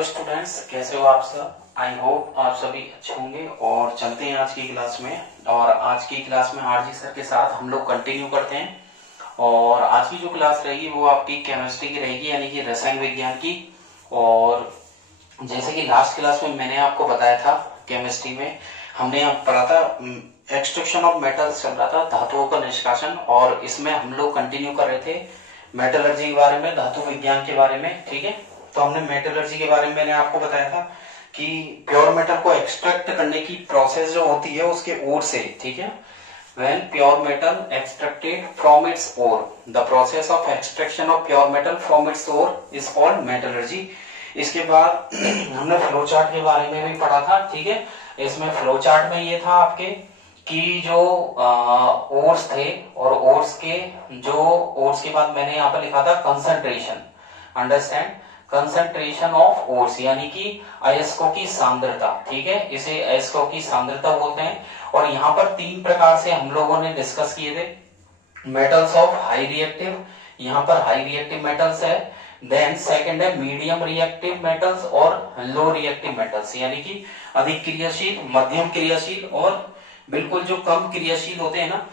Hello students, कैसे हो आप सब। आई होप आप सभी अच्छे होंगे। और चलते हैं आज की क्लास में। और आज की क्लास में आरजी सर के साथ हम लोग कंटिन्यू करते हैं। और आज की जो क्लास रहेगी वो आपकी केमिस्ट्री की रहेगी, यानी कि रसायन विज्ञान की। और जैसे कि लास्ट क्लास में मैंने आपको बताया था, केमिस्ट्री में हमने अब पढ़ा था एक्सट्रैक्शन ऑफ मेटल्स, चल रहा था धातुओं का निष्कासन। और इसमें हम लोग कंटिन्यू कर रहे थे मेटलर्जी के बारे में, धातु विज्ञान के बारे में। ठीक है, तो हमने मेटलर्जी के बारे में मैंने आपको बताया था कि प्योर मेटल को एक्सट्रैक्ट करने की प्रोसेस जो होती है उसके ओर से। ठीक है, when pure metal extracted from its ore, the process of extraction of pure metal from its ore is called metallurgy। इसके बाद हमने फ्लो चार्ट के बारे में भी पढ़ा था। ठीक है, इसमें फ्लो चार्ट में ये था आपके कि जो ओर्स थे, और ओर्स के बाद मैंने यहाँ पर लिखा था concentration. Understand, concentration of ores यानी कि अयस्कों की सांद्रता। ठीक है, इसे अयस्कों की सांद्रता बोलते हैं। और यहाँ पर तीन प्रकार से हम लोगों ने डिस्कस किए थे मेटल्स ऑफ हाई रिएक्टिव, यहाँ पर हाई रिएक्टिव मेटल्स है। देन सेकंड है मीडियम रिएक्टिव मेटल्स और लो रिएक्टिव मेटल्स, यानी कि अधिक क्रियाशील, मध्यम क्रियाशील और बिल्कुल जो कम क्रियाशील होते हैं ना।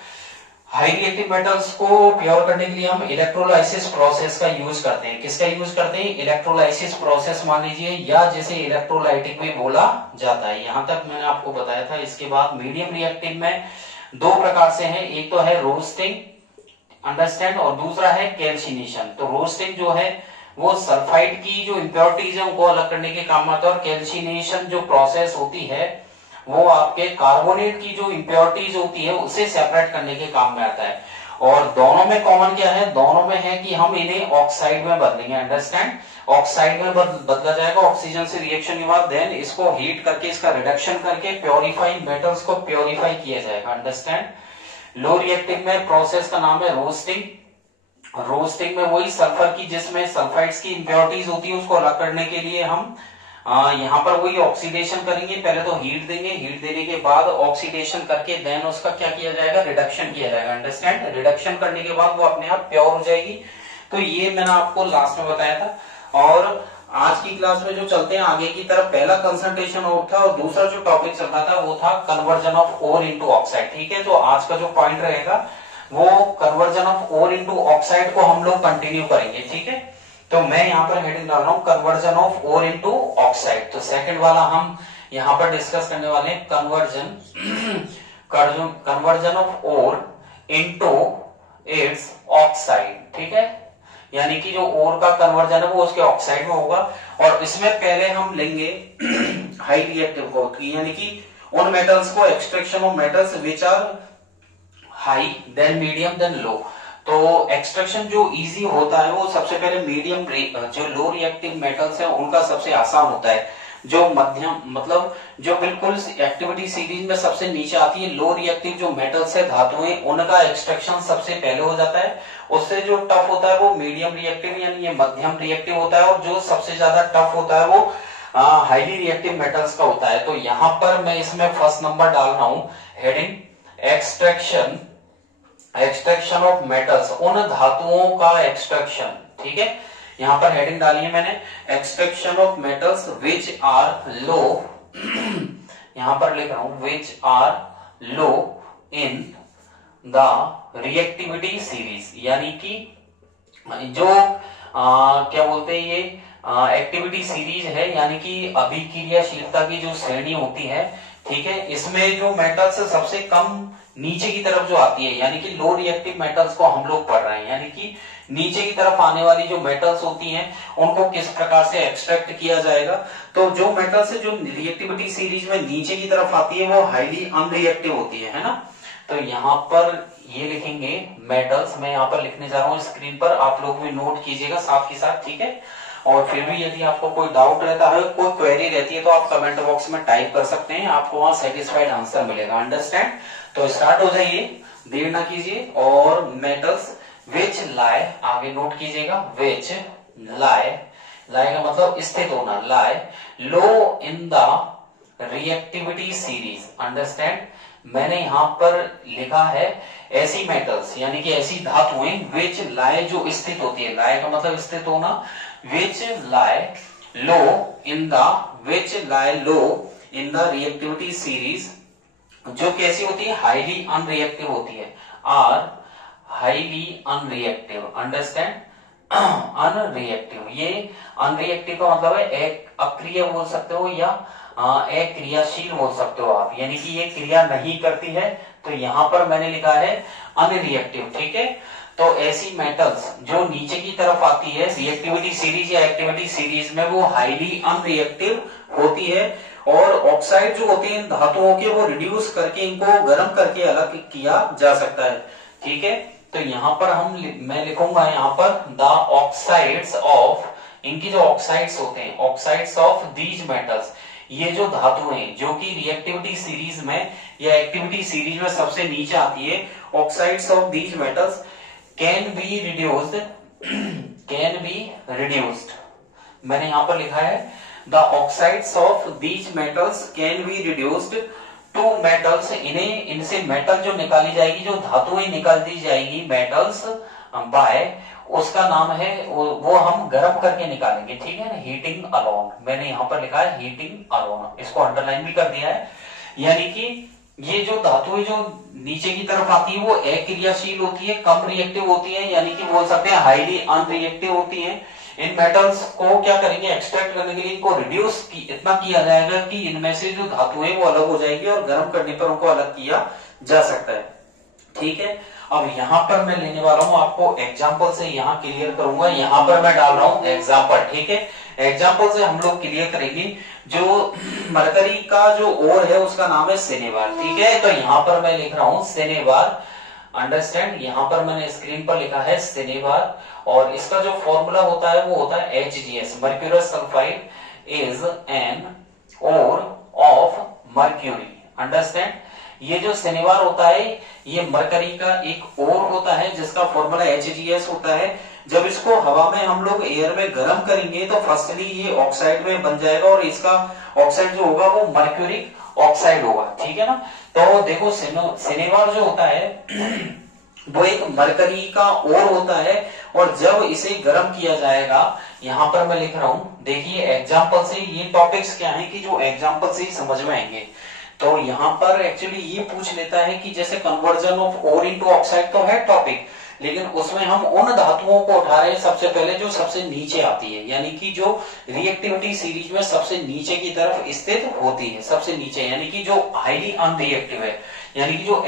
हाई रिएक्टिव मेटल्स को प्योर करने के लिए हम इलेक्ट्रोलाइसिस प्रोसेस का यूज करते हैं। किसका यूज करते हैं? इलेक्ट्रोलाइसिस प्रोसेस मान लीजिए, या जैसे इलेक्ट्रोलाइटिक भी बोला जाता है। यहां तक मैंने आपको बताया था। इसके बाद मीडियम रिएक्टिव में दो प्रकार से है, एक तो है रोस्टिंग, अंडरस्टैंड, और दूसरा है कैल्सिनेशन। तो रोस्टिंग जो है वो सल्फाइड की जो इम्प्योरिटीज है उनको अलग करने के काम आता है, और कैल्सिनेशन जो प्रोसेस होती है वो आपके कार्बोनेट की जो इम्प्योरिटीज होती है उसे सेपरेट करने के काम में आता है। और दोनों में कॉमन क्या है? दोनों में है कि हम इन्हें ऑक्साइड में बदलेंगे। अंडरस्टैंड, ऑक्साइड में बदला जाएगा ऑक्सीजन से रिएक्शन के बाद। देन इसको हीट करके, इसका रिडक्शन करके प्योरीफाइड मेटल्स को प्योरीफाई किया जाएगा। अंडरस्टैंड। लो रिएक्टिव में प्रोसेस का नाम है रोस्टिंग। रोस्टिंग में वही सल्फर की, जिसमें सल्फाइड्स की इम्प्योरिटीज होती है, उसको अलग करने के लिए हम यहाँ पर वही ऑक्सीडेशन करेंगे। पहले तो हीट देंगे, हीट देने के बाद ऑक्सीडेशन करके देन उसका क्या किया जाएगा? रिडक्शन किया जाएगा। अंडरस्टैंड, रिडक्शन करने के बाद वो अपने आप प्योर हो जाएगी। तो ये मैंने आपको लास्ट में बताया था। और आज की क्लास में जो चलते हैं आगे की तरफ, पहला कंसंट्रेशन ऑफ था और दूसरा जो टॉपिक चल रहा था वो था conversion of ore into oxide. ठीक है, तो आज का जो पॉइंट रहेगा वो conversion of ore into oxide को हम लोग कंटिन्यू करेंगे। ठीक है, तो मैं यहाँ पर हेडिंग डाल रहा हूँ conversion of ore into oxide. तो सेकंड वाला हम यहाँ पर डिस्कस करने वाले हैं conversion of ore into its oxide. ठीक है, यानी कि जो ओर का कन्वर्जन है वो उसके ऑक्साइड में होगा। और इसमें पहले हम लेंगे हाई रिएक्टिव को, यानी कि उन मेटल्स को, extraction of metals which are high, then medium, then low. तो एक्सट्रैक्शन जो इजी होता है वो सबसे पहले मीडियम, जो लो रिएक्टिव मेटल्स है उनका सबसे आसान होता है। जो मध्यम, मतलब जो बिल्कुल एक्टिविटी सीरीज में सबसे नीचे आती है, लो रिएक्टिव जो मेटल्स है, धातुएं, उनका एक्सट्रैक्शन सबसे पहले हो जाता है। उससे जो टफ होता है वो मीडियम रिएक्टिव यानी ये मध्यम रिएक्टिव होता है। और जो सबसे ज्यादा टफ होता है वो हाईली रिएक्टिव मेटल्स का होता है। तो यहाँ पर मैं इसमें फर्स्ट नंबर डाल रहा हूं हेडिंग एक्सट्रैक्शन ऑफ मेटल्स, उन धातुओं का एक्सट्रैक्शन। ठीक है, यहां पर हेडिंग डाली है मैंने extraction of metals which are low, यहां पर लिख रहा हूं which are low in the reactivity series, यानी कि जो क्या बोलते हैं ये एक्टिविटी सीरीज है, यानी कि अभिक्रियाशीलता की जो श्रेणी होती है। ठीक है, इसमें जो मेटल्स सबसे कम नीचे की तरफ जो आती है, यानी कि लो रिएक्टिव मेटल्स को हम लोग पढ़ रहे हैं, यानी कि नीचे की तरफ आने वाली जो मेटल्स होती हैं उनको किस प्रकार से एक्सट्रैक्ट किया जाएगा। तो जो मेटल्स जो रिएक्टिविटी सीरीज में नीचे की तरफ आती है वो हाईली अनरिएक्टिव होती है ना। तो यहाँ पर ये लिखेंगे मेटल्स, मैं यहाँ पर लिखने जा रहा हूँ स्क्रीन पर, आप लोग भी नोट कीजिएगा साथ के साथ। ठीक है, और फिर भी यदि आपको कोई डाउट रहता है, कोई क्वेरी रहती है, तो आप कमेंट बॉक्स में टाइप कर सकते हैं, आपको वहां सेटिस्फाइड आंसर मिलेगा। अंडरस्टैंड, तो स्टार्ट हो जाइए, देर ना कीजिए। और मेटल्स विच लाई, आगे नोट कीजिएगा, विच लाई, लाई का मतलब स्थित होना, lie low in the reactivity series. Understand, मैंने यहां पर लिखा है ऐसी मेटल्स, यानी कि ऐसी धातुएं विच लाई, जो स्थित होती है, लाई का मतलब स्थित होना, which lie low in the which lie low in the reactivity series, जो कैसी होती है, हाईली अनरिएक्टिव होती है, are highly unreactive, understand, unreactive. ये अनरिएक्टिव का मतलब है एक अक्रिय बोल सकते हो या अक्रियाशील बोल सकते हो आप, यानी कि ये क्रिया नहीं करती है, तो यहां पर मैंने लिखा है अनरिएक्टिव, ठीक है। तो ऐसी मेटल्स जो नीचे की तरफ आती है रिएक्टिविटी सीरीज या एक्टिविटी सीरीज में, वो हाईली अनरिएक्टिव होती है, और ऑक्साइड जो होते हैं धातुओं के, वो रिड्यूस करके इनको गर्म करके अलग किया जा सकता है, ठीक है। तो यहाँ पर मैं लिखूंगा यहाँ पर द ऑक्साइड्स ऑफ, इनकी जो ऑक्साइड्स होते हैं, ऑक्साइड्स ऑफ दीज मेटल्स, ये जो धातुएं जो कि रिएक्टिविटी सीरीज में या एक्टिविटी सीरीज में सबसे नीचे आती है, oxides of these metals can be reduced, can be reduced, मैंने यहां पर लिखा है the oxides of these metals can be reduced to metals, इन्हें, इनसे मेटल जो निकाली जाएगी, जो धातुएं निकाल दी जाएगी मेटल्स बाय, उसका नाम है वो हम गर्म करके निकालेंगे, ठीक है ना, हीटिंग अलोन, मैंने यहां पर लिखा है हीटिंग अलोन, इसको अंडरलाइन भी कर दिया है। यानी कि ये जो धातुएं जो नीचे की तरफ आती है वो अक्रियाशील होती है, कम रिएक्टिव होती है, यानी कि बोल सकते हैं हाईली अनरिएक्टिव होती है। इन मेटल्स को क्या करेंगे, एक्सट्रैक्ट करने के लिए इनको रिड्यूस इतना किया जाएगा कि इनमें से जो धातु है वो अलग हो जाएगी और गर्म करने पर उनको अलग किया जा सकता है, ठीक है। अब यहाँ पर मैं लेने वाला हूँ आपको एग्जाम्पल से, यहाँ क्लियर करूंगा, यहाँ पर मैं डाल रहा हूँ एग्जाम्पल, ठीक है। एग्जाम्पल से हम लोग क्लियर करेंगे। जो मरकरी का जो ओर है उसका नाम है सेनेवार, ठीक है। तो यहाँ पर मैं लिख रहा हूँ सेनेवार, अंडरस्टैंड, यहाँ पर मैंने स्क्रीन पर लिखा है सेनेवार, और इसका जो फॉर्मूला होता है वो होता है HGS, mercurous sulphide is an ore of mercury, understand. ये जो सेनेवार होता है ये मरकरी का एक ओर होता है जिसका फॉर्मूला HGS होता है। जब इसको हवा में हम लोग एयर में गर्म करेंगे तो फर्स्टली ये ऑक्साइड में बन जाएगा, और इसका ऑक्साइड जो होगा वो मर्क्यूरिक ऑक्साइड होगा, ठीक है ना। तो देखो सेनेवार जो होता है वो एक मरकरी का ओर होता है, और जब इसे गर्म किया जाएगा, यहां पर मैं लिख रहा हूं, देखिए एग्जाम्पल से ये टॉपिक्स क्या है कि जो एग्जाम्पल से ही समझ में आएंगे। तो यहाँ पर एक्चुअली ये पूछ लेता है कि जैसे conversion of ore into oxide तो है टॉपिक, लेकिन उसमें हम उन धातुओं को उठा रहे हैं सबसे पहले जो सबसे नीचे आती है, यानी कि जो रिएक्टिविटी सीरीज में सबसे नीचे की तरफ स्थित होती है, सबसे नीचे, यानी कि जो हाईली अनरिएक्टिव है, यानी कि जो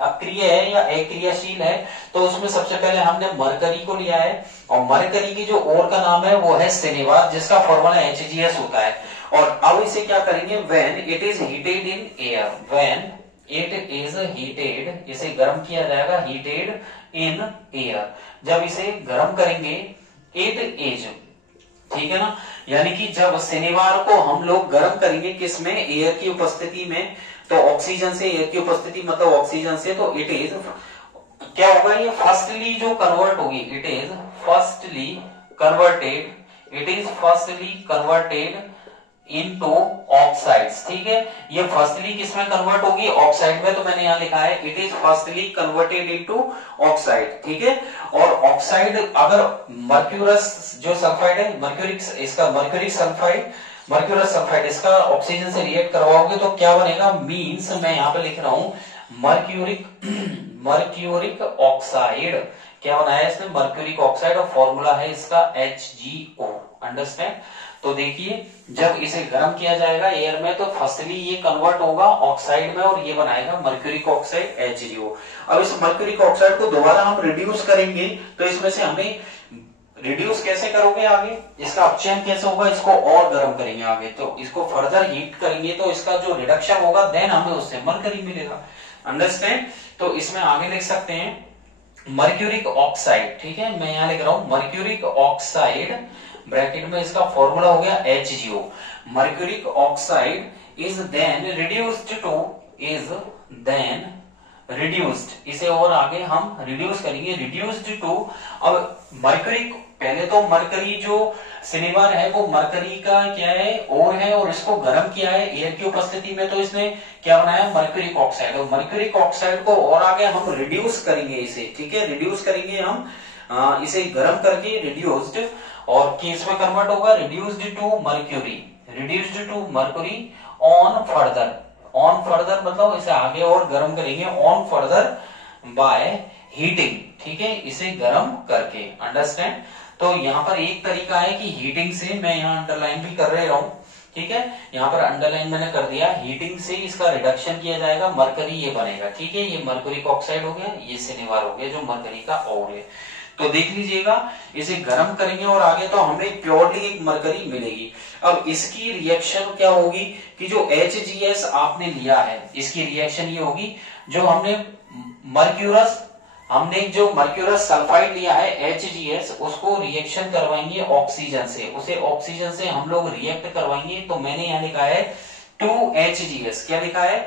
अक्रिय है या अक्रियाशील है। तो उसमें सबसे पहले हमने मरकरी को लिया है, और मरकरी की जो ओर का नाम है वो है सेनेवार, जिसका फॉर्मूला HGS होता है। और अब इसे क्या करेंगे, when it is heated in air, when it is heated, इसे गर्म किया जाएगा, हीटेड इन एयर, जब इसे गर्म करेंगे, इट इज, ठीक है ना। यानी कि जब शनिवार को हम लोग गर्म करेंगे किसमें, एयर की उपस्थिति में, तो ऑक्सीजन से, एयर की उपस्थिति मतलब ऑक्सीजन से, तो इट इज क्या होगा, ये फर्स्टली जो कन्वर्ट होगी, it is firstly converted, it is firstly converted into oxides, ठीक है। ये फर्स्टली किसमें कन्वर्ट होगी, ऑक्साइड में, तो मैंने यहां लिखा है it is firstly converted into oxide, ठीक है। और ऑक्साइड अगर मर्क्यूरस जो सल्फाइड है, मर्क्यूरिक, इसका मर्क्यूरिक सल्फाइड, मर्क्यूरस सल्फाइड, इसका ऑक्सीजन से रिएक्ट करवाओगे तो क्या बनेगा, मींस मैं यहां पे लिख रहा हूं मर्क्यूरिक ऑक्साइड, क्या बनाया इसने, मर्क्यूरिक ऑक्साइड, और फॉर्मूला है इसका HgO, अंडरस्टैंड। तो देखिए जब इसे गर्म किया जाएगा एयर में तो फर्स्टली ये कन्वर्ट होगा ऑक्साइड में, और ये बनाएगा मर्क्यूरिक ऑक्साइड HgO। अब इस मर्क्यूरिक ऑक्साइड को दोबारा हम रिड्यूस करेंगे, तो इसमें से हमें रिड्यूस कैसे करोगे आगे, इसका अपचयन कैसे होगा, इसको और गर्म करेंगे आगे, तो इसको फर्दर हीट करेंगे तो इसका जो रिडक्शन होगा देन हमें उससे मरकरी मिलेगा, अंडरस्टैंड। तो इसमें आगे लिख सकते हैं मर्क्यूरिक ऑक्साइड, ठीक है, मैं यहां लिख रहा हूं मर्क्यूरिक ऑक्साइड, ब्रैकेट में इसका फॉर्मूला हो गया HgO। Mercuric oxide is then reduced to, is then reduced, इसे और आगे हम रिड्यूस करेंगे, रिड्यूस्ड टू। अब मर्क्यूरिक, पहले तो मरकरी जो शनिवार है वो मरकरी का क्या है, ओर है, और इसको गर्म किया है एयर की उपस्थिति में, तो इसने क्या बनाया, मर्क्यूरिक ऑक्साइड। और मर्क्यूरिक ऑक्साइड को और आगे हम रिड्यूस करेंगे इसे, ठीक है, रिड्यूस करेंगे हम इसे गर्म करके, रिड्यूस्ड, और किस में कन्वर्ट होगा, reduced to mercury, reduced to mercury on further, on further मतलब इसे आगे और गर्म करेंगे, ऑन फर्दर बाय हीटिंग, ठीक है, इसे गर्म करके, अंडरस्टैंड। तो यहाँ पर एक तरीका है कि हीटिंग से, मैं यहाँ अंडरलाइन भी कर रहा हूँ, ठीक है, यहाँ पर अंडरलाइन मैंने कर दिया, हीटिंग से इसका रिडक्शन किया जाएगा, मरकरी ये बनेगा, ठीक है, ये मरकरी ऑक्साइड हो गया, ये सिनेवार हो गया जो मरकरी का और है। तो देख लीजिएगा, इसे गर्म करेंगे और आगे तो हमें प्योरली एक मरकरी मिलेगी। अब इसकी रिएक्शन क्या होगी कि जो HGS आपने लिया है, इसकी रिएक्शन ये होगी, जो हमने मर्क्यूरस सल्फाइड लिया है HGS, उसको रिएक्शन करवाएंगे ऑक्सीजन से, उसे ऑक्सीजन से हम लोग रिएक्ट करवाएंगे। तो मैंने यहाँ लिखा है 2HGS, क्या लिखा है,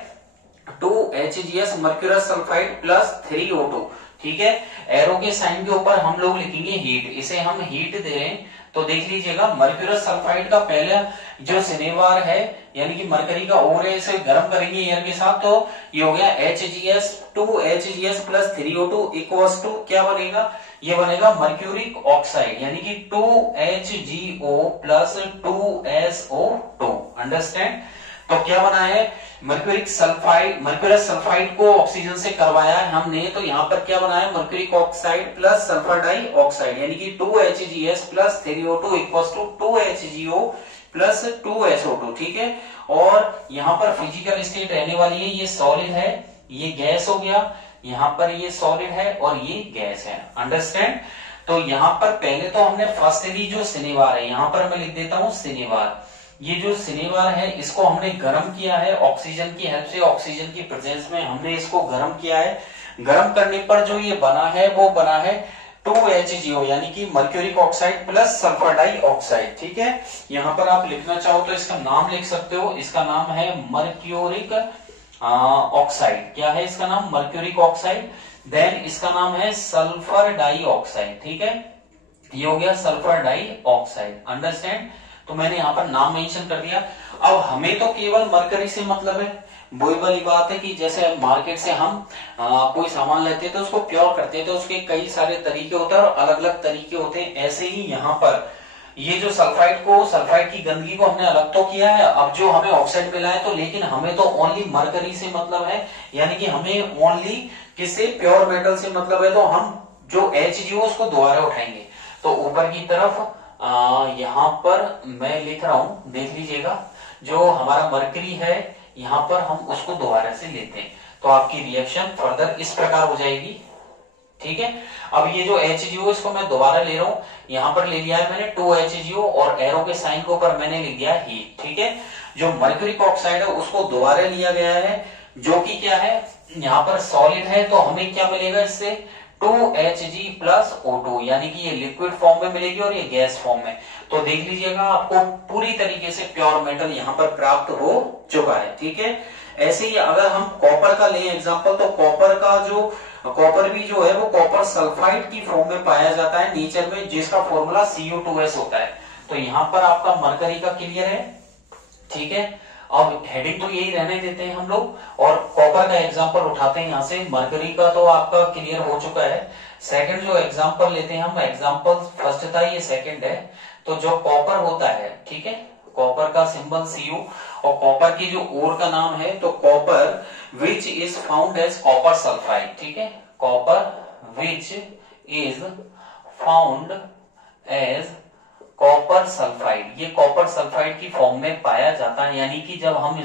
2HGS mercurous sulphide plus 3O2, ठीक है। एरो के साइन के ऊपर हम लोग लिखेंगे हीट, इसे हम हीट दे रहे हैं। तो देख लीजिएगा, मर्क्यूरस सल्फाइड का पहला जो सिनेवार है यानी कि मरकरी का ओर है, इसे गर्म करेंगे एयर के साथ, तो ये हो गया HGS, 2HGS plus 3O2 equals to क्या बनेगा, ये बनेगा मर्क्यूरिक ऑक्साइड, यानी कि 2HGO प्लस 2SO2, अंडरस्टैंड। तो क्या बना है, मर्क्यूरिक सल्फाइड, मर्क्यूरस सल्फाइड को ऑक्सीजन से करवाया है हमने, तो यहाँ पर क्या बना है, mercuric oxide plus sulphur dioxide, यानी कि 2HGS plus 3O2 equals to 2HGO plus 2SO2, ठीक है। और यहाँ पर फिजिकल स्टेट रहने वाली है, ये सॉलिड है, ये गैस हो गया, यहाँ पर ये सॉलिड है और ये गैस है, अंडरस्टैंड। तो यहाँ पर पहले तो हमने फर्स्टली जो सिनेवार है, यहाँ पर मैं लिख देता हूँ सिनेवार, ये जो सिनेवार है इसको हमने गर्म किया है ऑक्सीजन की हेल्प से, ऑक्सीजन की प्रेजेंस में हमने इसको गर्म किया है। गर्म करने पर जो ये बना है वो बना है 2HGO, यानी कि mercuric oxide plus sulphur dioxide, ठीक है। यहाँ पर आप लिखना चाहो तो इसका नाम लिख सकते हो, इसका नाम है मर्क्यूरिक ऑक्साइड, क्या है इसका नाम, मर्क्यूरिक ऑक्साइड। देन इसका नाम है सल्फर डाई ऑक्साइड, ठीक है, ये हो गया सल्फर डाई ऑक्साइड, अंडरस्टैंड। तो मैंने यहाँ पर नाम मेंशन कर दिया। अब हमें तो केवल मरकरी से मतलब है, वही वाली बात है कि जैसे मार्केट से हम कोई सामान लेते हैं तो उसको प्योर करते हैं, तो उसके कई सारे तरीके होते हैं और अलग अलग तरीके होते हैं। ऐसे ही यहाँ पर ये जो सल्फाइड की गंदगी को हमने अलग तो किया है, अब जो हमें ऑक्साइड मिला है, तो लेकिन हमें तो ओनली मरकरी से मतलब है, यानी कि हमें ओनली किससे, प्योर मेटल से मतलब है। तो हम जो HGO उसको दोबारा उठाएंगे, तो ऊपर की तरफ यहाँ पर मैं लिख रहा हूं, देख लीजिएगा, जो हमारा मरकरी है यहाँ पर हम उसको दोबारा से लेते हैं, तो आपकी रिएक्शन फर्दर इस प्रकार हो जाएगी, ठीक है। अब ये जो HGO इसको मैं दोबारा ले रहा हूं, यहाँ पर ले लिया है मैंने 2HGO और एरो के साइन के ऊपर मैंने लिख दिया हीट, ठीक है। जो मर्क्यूरिक ऑक्साइड है उसको दोबारा लिया गया है, जो कि क्या है, यहाँ पर सॉलिड है, तो हमें क्या मिलेगा इससे, 2Hg प्लस O2, यानी कि ये लिक्विड फॉर्म में मिलेगी और ये गैस फॉर्म में। तो देख लीजिएगा, आपको पूरी तरीके से प्योर मेटल यहाँ पर प्राप्त हो चुका है, ठीक है। ऐसे ही अगर हम कॉपर का लें एग्जांपल, तो कॉपर भी जो है वो कॉपर सल्फाइड की फॉर्म में पाया जाता है नेचर में, जिसका फॉर्मूला Cu2S होता है। तो यहाँ पर आपका मरकरी का क्लियर है, ठीक है। अब हेडिंग तो यही रहने देते हैं हम लोग, और कॉपर का एग्जांपल उठाते हैं यहाँ से। मरकरी का तो आपका क्लियर हो चुका है। सेकंड जो एग्जांपल लेते हैं हम, एग्जांपल फर्स्ट था, ये सेकंड है। तो जो कॉपर होता है, ठीक है, कॉपर का सिंबल Cu, और कॉपर की जो ओर का नाम है, तो copper which is found as copper sulphide, ठीक है, copper which is found as copper sulphide, ये कॉपर सल्फाइड की फॉर्म में पाया जाता है। यानी कि जब हम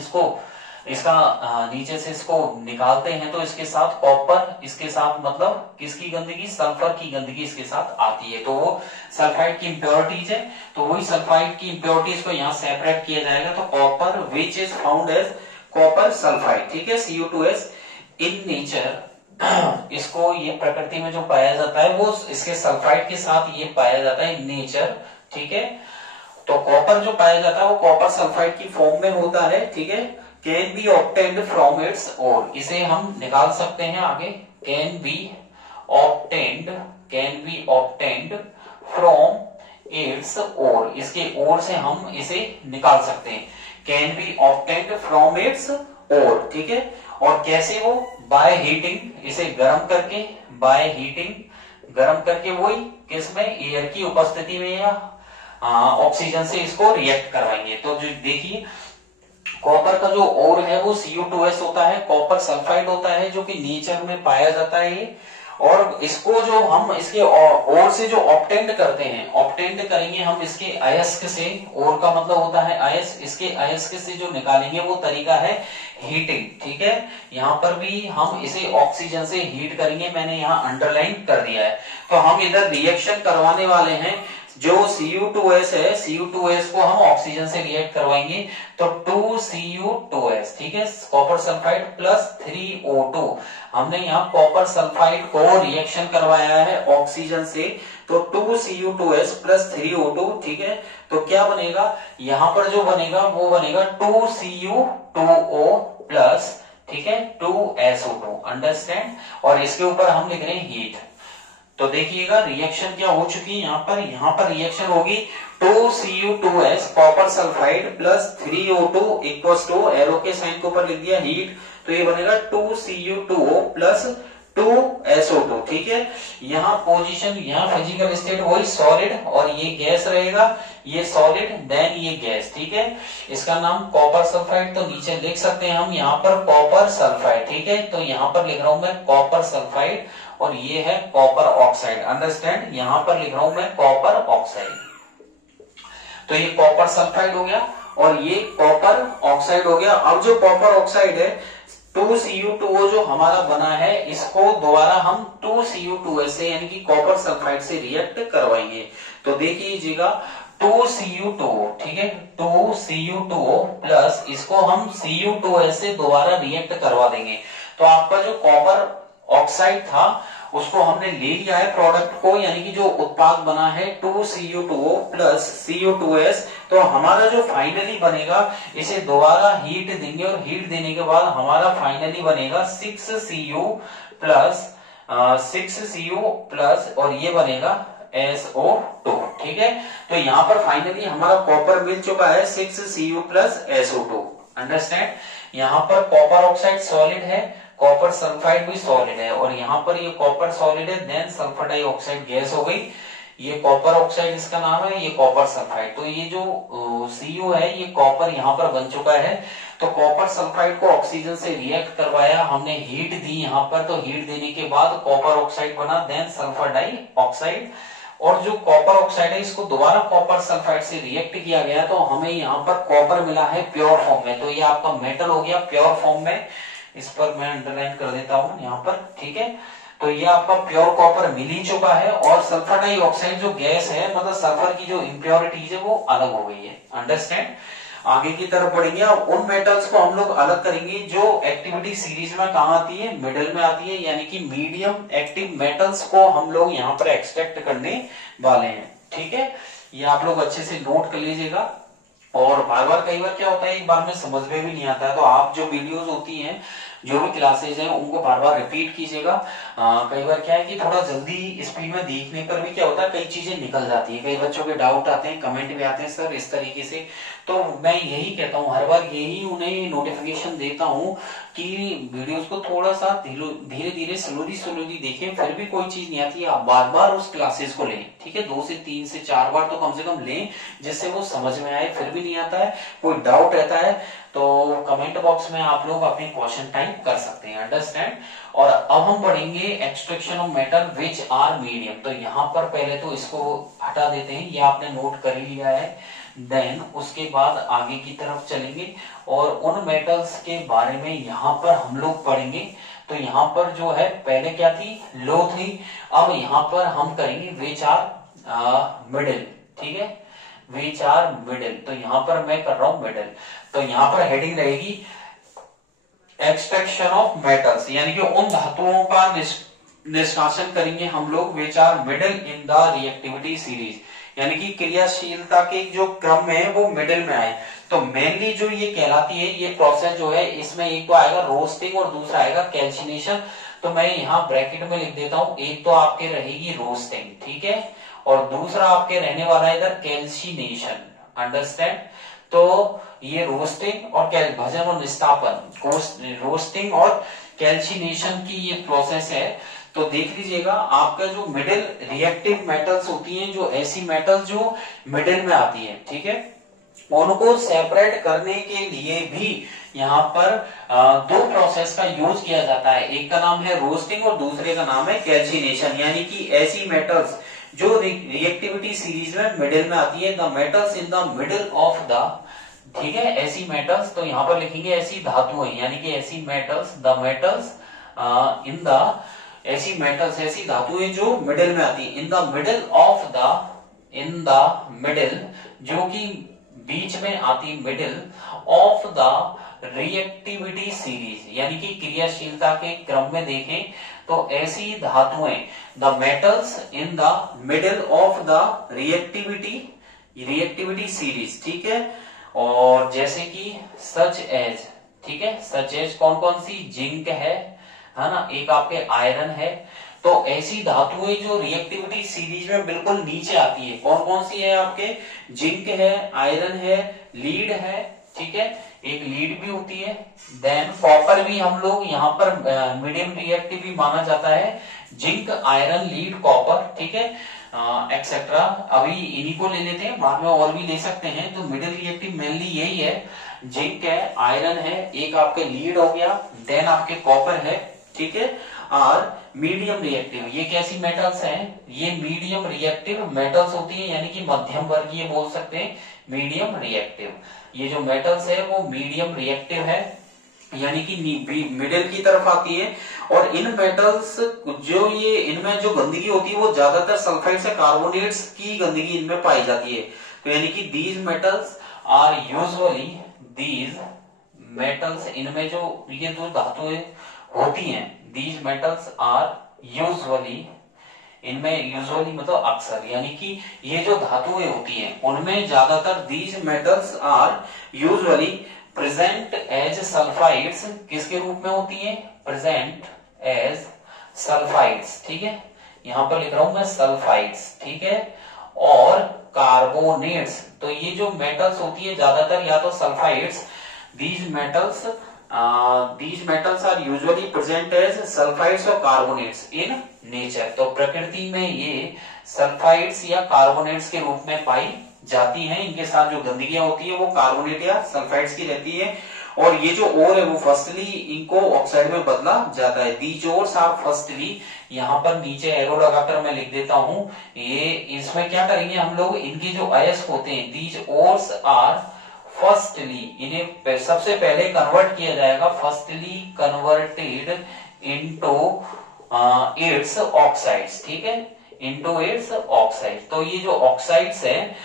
इसका नीचे से इसको निकालते हैं, तो इसके साथ कॉपर, इसके साथ मतलब किसकी गंदगी, सल्फर की गंदगी इसके साथ आती है, तो वो सल्फाइड की इंप्योरिटीज है। तो वही सल्फाइड की इंप्योरिटीज को यहाँ सेपरेट किया जाएगा, तो copper which is found as copper sulphide, ठीक है, Cu2S इन नेचर। इसको ये प्रकृति में जो पाया जाता है वो इसके सल्फाइड के साथ ये पाया जाता है इन नेचर, ठीक है। तो कॉपर जो पाया जाता है वो कॉपर सल्फाइड की फॉर्म में होता है, ठीक है। Can be obtained from its ore, इसे हम निकाल सकते हैं आगे, can be obtained from its ore, इसके ओर से हम इसे निकाल सकते हैं, can be obtained from its ore, ठीक है। और कैसे वो, बाय हीटिंग, इसे गर्म करके, बाय हीटिंग, गर्म करके, वही किसमें, एयर की उपस्थिति में या ऑक्सीजन से इसको रिएक्ट करवाएंगे। तो जो देखिए कॉपर का जो ओर है वो Cu2S होता है, कॉपर सल्फाइड होता है जो कि नेचर में पाया जाता है ये। और इसको जो हम इसके ओर से जो ऑब्टेंड करते हैं, ऑब्टेंड करेंगे हम इसके अयस्क से, ओर का मतलब होता है अयस्क, इसके अयस्क से जो निकालेंगे वो तरीका है हीटिंग, ठीक है। यहाँ पर भी हम इसे ऑक्सीजन से हीट करेंगे, मैंने यहाँ अंडरलाइन कर दिया है। तो हम इधर रिएक्शन करवाने वाले हैं, जो Cu2S है, Cu2S को हम ऑक्सीजन से रिएक्ट करवाएंगे, तो 2Cu2S, ठीक है, कॉपर सल्फाइड प्लस 3O2। हमने यहाँ कॉपर सल्फाइड को रिएक्शन करवाया है ऑक्सीजन से, तो 2Cu2S प्लस 3O2, ठीक है। तो क्या बनेगा, यहाँ पर जो बनेगा वो बनेगा 2Cu2O प्लस, ठीक है, 2SO2, अंडरस्टैंड। और इसके ऊपर हम लिख रहे हैं हीट। तो देखिएगा रिएक्शन क्या हो चुकी है यहाँ पर रिएक्शन होगी 2Cu2S copper sulphide plus 3O2 equals to, arrow के साइन के ऊपर लिख दिया हीट, तो ये बनेगा 2Cu2O प्लस 2SO2, ठीक है। यहाँ पोजीशन, यहाँ फिजिकल स्टेट वही सॉलिड, और ये गैस रहेगा, ये सॉलिड देन ये गैस, ठीक है। इसका नाम कॉपर सल्फाइड, तो नीचे लिख सकते हैं हम यहाँ पर कॉपर सल्फाइड, ठीक है। तो यहाँ पर लिख रहा हूं मैं कॉपर सल्फाइड, और ये है कॉपर ऑक्साइड, अंडरस्टैंड। यहां पर लिख रहा हूं मैं कॉपर ऑक्साइड, तो ये कॉपर सल्फाइड हो गया और ये कॉपर ऑक्साइड हो गया। अब जो कॉपर ऑक्साइड है 2Cu2O जो हमारा बना है, इसको दोबारा हम 2Cu2S से यानी कि कॉपर सल्फाइड से रिएक्ट करवाएंगे। तो देखिएगा 2Cu2O, ठीक है, 2Cu2O प्लस इसको हम Cu2S से दोबारा रिएक्ट करवा देंगे। तो आपका जो कॉपर ऑक्साइड था उसको हमने ले लिया है प्रोडक्ट को, यानी कि जो उत्पाद बना है 2Cu2O प्लस Cu2S। तो हमारा जो फाइनली बनेगा, इसे दोबारा हीट देंगे और हीट देने के बाद हमारा फाइनली बनेगा 6Cu प्लस और ये बनेगा SO2, ठीक है। तो यहाँ पर फाइनली हमारा कॉपर मिल चुका है 6Cu प्लस SO2, अंडरस्टैंड। यहाँ पर कॉपर ऑक्साइड सॉलिड है, कॉपर सल्फाइड भी सॉलिड है, और यहाँ पर ये कॉपर सॉलिड है, देन सल्फर डाइऑक्साइड गैस हो गई। ये कॉपर ऑक्साइड इसका नाम है, ये कॉपर सल्फाइड। तो ये जो Cu है ये कॉपर यहाँ पर बन चुका है। तो कॉपर सल्फाइड को ऑक्सीजन से रिएक्ट करवाया हमने, हीट दी यहाँ पर, तो हीट देने के बाद कॉपर ऑक्साइड बना, देन सल्फर डाइऑक्साइड। और जो कॉपर ऑक्साइड है इसको दोबारा कॉपर सल्फाइड से रिएक्ट किया गया, तो हमें यहाँ पर कॉपर मिला है प्योर फॉर्म में। तो ये आपका मेटल हो गया प्योर फॉर्म में, इस पर मैं अंडरलाइन कर देता हूं यहाँ पर, ठीक है। तो ये आपका प्योर कॉपर मिल ही चुका है, और सल्फर डाइऑक्साइड जो गैस है, मतलब सल्फर की जो इम्प्योरिटीज है वो अलग हो गई है, अंडरस्टैंड। आगे की तरफ बढ़ेंगे और उन मेटल्स को हम लोग अलग करेंगे जो एक्टिविटी सीरीज में कहाँ आती है, मिडिल में आती है, यानी कि मीडियम एक्टिव मेटल्स को हम लोग यहाँ पर एक्सट्रैक्ट करने वाले हैं, ठीक है। ये आप लोग अच्छे से नोट कर लीजिएगा। और बार बार कई बार क्या होता है, एक बार में समझ में भी नहीं आता है, तो आप जो वीडियोस होती हैं, जो भी क्लासेज हैं, उनको बार बार रिपीट कीजिएगा। कई बार क्या है कि थोड़ा जल्दी स्पीड में देखने पर भी क्या होता है, कई चीजें निकल जाती है, कई बच्चों के डाउट आते हैं, कमेंट भी आते हैं सर इस तरीके से। तो मैं यही कहता हूँ, हर बार यही उन्हें नोटिफिकेशन देता हूँ कि वीडियोस को थोड़ा सा धीरे धीरे स्लोली देखें, फिर भी कोई चीज नहीं आती है, आप बार बार उस क्लासेस को लें, ठीक है। 2 से 3 से 4 बार तो कम से कम लें, जिससे वो समझ में आए। फिर भी नहीं आता है, कोई डाउट रहता है, तो कमेंट बॉक्स में आप लोग अपने क्वेश्चन टाइप कर सकते हैं, अंडरस्टैंड। और अब हम पढ़ेंगे extraction of metal which are medium. तो यहाँ पर पहले तो इसको हटा देते हैं, ये आपने नोट कर ही लिया है। देन उसके बाद आगे की तरफ चलेंगे और उन मेटल्स के बारे में यहाँ पर हम लोग पढ़ेंगे। तो यहाँ पर जो है पहले क्या थी, लो थी, अब यहाँ पर हम करेंगे विच आर मिडिल, ठीक है, विच आर मिडिल। तो यहाँ पर मैं कर रहा हूं मिडिल, तो यहाँ पर हेडिंग रहेगी एक्सट्रैक्शन ऑफ मेटल्स, यानी कि उन धातुओं का निष्कासन करेंगे हम लोग which are middle in the reactivity series, यानी कि क्रियाशीलता के जो क्रम है वो मिडिल में आए। तो मेनली जो ये कहलाती है, ये प्रोसेस जो है, इसमें एक तो आएगा रोस्टिंग और दूसरा आएगा कैल्सिनेशन। तो मैं यहाँ ब्रैकेट में लिख देता हूं, एक तो आपके रहेगी रोस्टिंग, ठीक है, और दूसरा आपके रहने वाला है इधर कैल्सिनेशन, अंडरस्टैंड। तो ये रोस्टिंग और भजन और निस्तापन, रोस्टिंग और कैल्सिनेशन की ये प्रोसेस है। तो देख लीजिएगा आपका जो मिडिल रिएक्टिव मेटल्स होती हैं, जो ऐसी मेटल्स जो मिडिल में आती है, ठीक है, उनको सेपरेट करने के लिए भी यहाँ पर दो प्रोसेस का यूज किया जाता है। एक का नाम है रोस्टिंग और दूसरे का नाम है कैल्सिनेशन। यानी कि ऐसी मेटल्स जो रिएक्टिविटी सीरीज में मिडिल में आती है, the metals in the middle of the, ठीक है, ऐसी मेटल्स, तो यहाँ पर लिखेंगे ऐसी धातुएं, यानी कि ऐसी metals, the metals in the, ऐसी मेटल्स, ऐसी धातुएं जो मिडिल में आती है, in the middle of the, in the middle, जो कि बीच में आती, middle of the reactivity series, यानी कि क्रियाशीलता के क्रम में देखें तो ऐसी धातुएं, the metals in the middle of the reactivity series, ठीक है। और जैसे कि सच एज, ठीक है, सच एज कौन कौन सी, जिंक है ना, एक आपके आयरन है। तो ऐसी धातुएं जो रिएक्टिविटी सीरीज में बिल्कुल नीचे आती है, कौन कौन सी है आपके, जिंक है, आयरन है, लीड है, ठीक है, एक लीड भी होती है, देन कॉपर भी हम लोग यहाँ पर मीडियम रिएक्टिव भी माना जाता है, जिंक, आयरन, लीड, कॉपर, ठीक है, एक्सेट्रा। अभी इन्हीं को ले लेते हैं, बाद में और भी ले सकते हैं। तो मिडिल रिएक्टिव मेनली यही है, जिंक है, आयरन है, एक आपके लीड हो गया, देन आपके कॉपर है, ठीक है। और मीडियम रिएक्टिव, ये कैसी मेटल्स हैं, ये मीडियम रिएक्टिव मेटल्स होती है, यानी कि मध्यम वर्गीय बोल सकते हैं, मीडियम रिएक्टिव। ये जो मेटल्स है वो मीडियम रिएक्टिव है, यानी कि मिडिल की तरफ आती है। और इन मेटल्स जो ये, इनमें जो गंदगी होती है वो ज्यादातर सल्फाइड से कार्बोनेट्स की गंदगी इनमें पाई जाती है। तो यानी कि these metals are usually, these metals, इनमें जो ये दो धातुएं होती हैं, दीज मेटल्स आर यूजुअली, इनमें यूजुअली मतलब अक्सर, यानी कि ये जो धातुएं होती हैं उनमें ज्यादातर these metals are usually present as sulphides, किसके रूप में होती हैं, प्रेजेंट एज सल्फाइड्स, ठीक है, यहां पर लिख रहा हूं मैं सल्फाइड्स, ठीक है, और कार्बोनेट्स। तो ये जो मेटल्स होती है ज्यादातर या तो sulphides, these metals are usually present as sulphides और कार्बोनेट्स इन नेचर। तो प्रकृति में ये सल्फाइड्स या कार्बोनेट्स के रूप में पाई जाती हैं। इनके साथ जो गंदगियां होती है वो कार्बोनेट या सल्फाइड्स की रहती है। और ये जो ओर है वो फर्स्टली इनको ऑक्साइड में बदला जाता है। दीज ओर्स आर फर्स्टली, यहाँ पर नीचे एरो लगाकर मैं लिख देता हूं, ये इसमें क्या करेंगे हम लोग, इनके जो अयस्क होते हैं, दीज ओर्स आर फर्स्टली, इन्हें सबसे पहले कन्वर्ट किया जाएगा, firstly converted into its oxides, ठीक है, इनटू इट्स ऑक्साइड। तो ये जो ऑक्साइड्स है,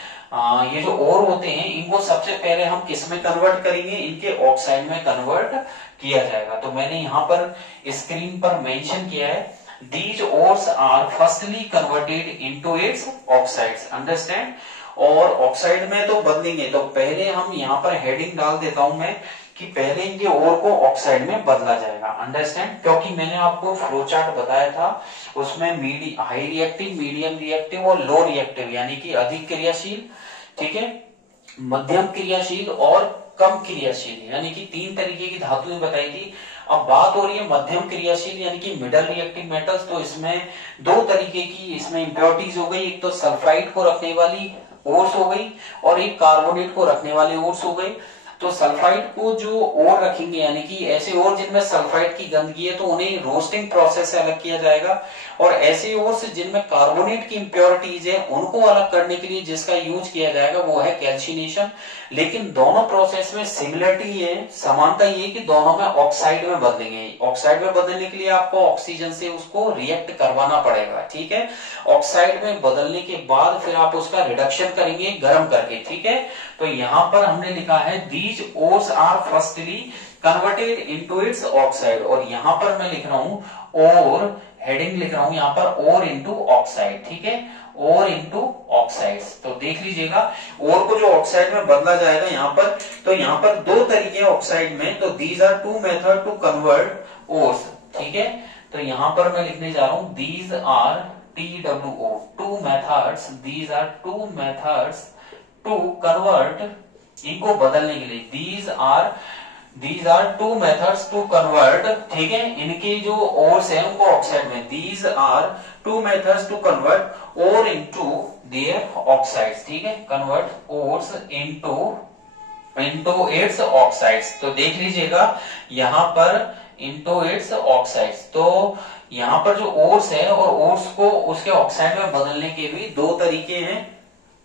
ये जो ओर होते हैं, इनको सबसे पहले हम किस में कन्वर्ट करेंगे, इनके ऑक्साइड में कन्वर्ट किया जाएगा। तो मैंने यहाँ पर स्क्रीन पर मेंशन किया है, these ores are firstly converted into its oxides, understand. और ऑक्साइड में तो बदलेंगे, तो पहले हम यहाँ पर हेडिंग डाल देता हूं मैं कि पहले इनके ओर को ऑक्साइड में बदला जाएगा, अंडरस्टैंड। क्योंकि मैंने आपको फ्लो चार्ट बताया था, उसमें हाई रिएक्टिव, मीडियम रिएक्टिव और लो रिएक्टिव, यानी कि अधिक क्रियाशील, ठीक है, मध्यम क्रियाशील और कम क्रियाशील, यानी कि 3 तरीके की धातुएं बताई थी। अब बात हो रही है मध्यम क्रियाशील यानी कि मिडल रिएक्टिव मेटल्स। तो इसमें 2 तरीके की इसमें इंप्योरिटीज हो गई, एक तो सल्फाइड को रखने वाली ओर्स हो गई और एक कार्बोनेट को रखने वाले ओर्स हो गई। तो सल्फाइड को जो ओर रखेंगे, यानी कि ऐसे ओर जिनमें सल्फाइड की गंदगी है, तो उन्हें रोस्टिंग प्रोसेस से अलग किया जाएगा। और ऐसे ओर्स जिनमें कार्बोनेट की इंप्योरिटीज है, उनको अलग करने के लिए जिसका यूज किया जाएगा वो है कैल्सिनेशन। लेकिन दोनों प्रोसेस में सिमिलरिटी है, समानता ये कि दोनों में ऑक्साइड में बदलेंगे। ऑक्साइड में बदलने के लिए आपको ऑक्सीजन से उसको रिएक्ट करवाना पड़ेगा, ठीक है। ऑक्साइड में बदलने के बाद फिर आप उसका रिडक्शन करेंगे गर्म करके, ठीक है। तो यहां पर हमने लिखा है these ores are firstly converted into its oxide, और यहां पर मैं लिख रहा हूं और हेडिंग लिख रहा हूं यहां पर ओर इनटू ऑक्साइड, ठीक है, ओर इनटू ऑक्साइड्स। तो देख लीजिएगा ओर को जो ऑक्साइड में बदला जाएगा यहाँ पर, तो यहाँ पर 2 तरीके हैं ऑक्साइड में। तो these are 2 method to convert ores, ठीक है। तो यहां पर मैं लिखने जा रहा हूं these are TWO, 2 methods, these are 2 methods to convert, इनको बदलने के लिए, these are these are two methods to convert, ठीक है, इनके जो ओर्स है उनको ऑक्साइड में, these are two methods to convert ore into their oxides, ठीक है, convert ores into its oxides. तो देख लीजिएगा यहाँ पर इनटू इट्स ऑक्साइड्स, तो यहाँ पर जो ओर्स है और ओर्स को उसके ऑक्साइड में बदलने के भी दो तरीके हैं,